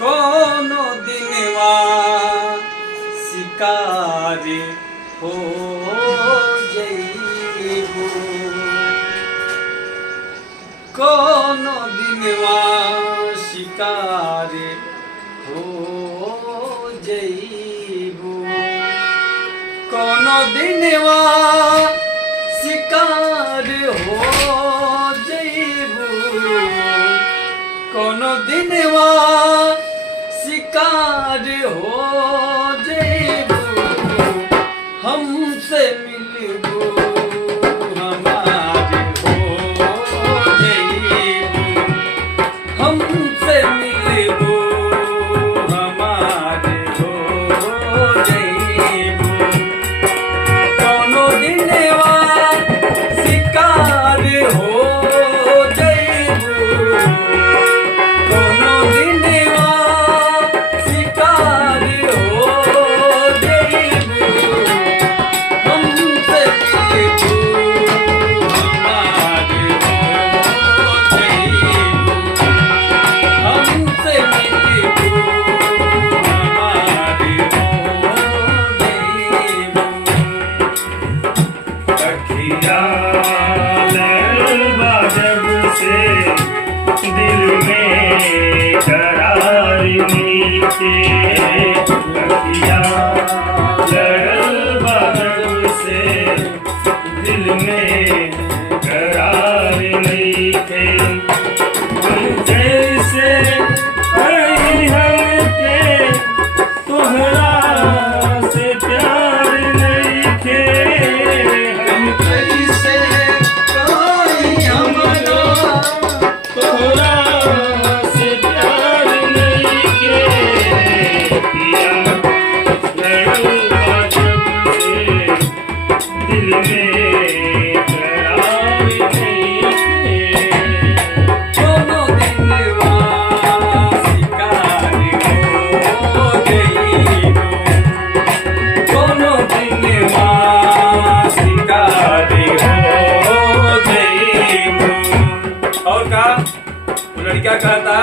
कोनो दिनवा शिकार हो जइबू, कोनो दिनवा शिकार हो जइबू, कोनो दिनवा शिकार हो जइबू, कोनो दिनवा शिकार हो जइबू, हमसे मिलबू हमारे हो जइबू, हमसे मिलबू हमारे हो जइबू, कोनो दिनवा शिकार हो जइबू, कोनो दिनवा शिकार हो जइबू, हमसे मिलबू हमारे हो जइबू, हमसे मिलबू हमारे हो जइबू। अखियाँ लड़बा जब से दिल में करार नीचे, अखियाँ लड़बा जब से दिल में करार नीचे, जैसे कहीं हमके तोहरा से प्यार नहीं थे, हम कैसे कोई हमरो तोहरा से प्यार नहीं थे, पिया लड़बा जब से दिल में करार नहीं थे। कोनो दिनवा शिकार हो जइबू, कोनो दिनवा शिकार हो जइबू। और का वो लड़का कहता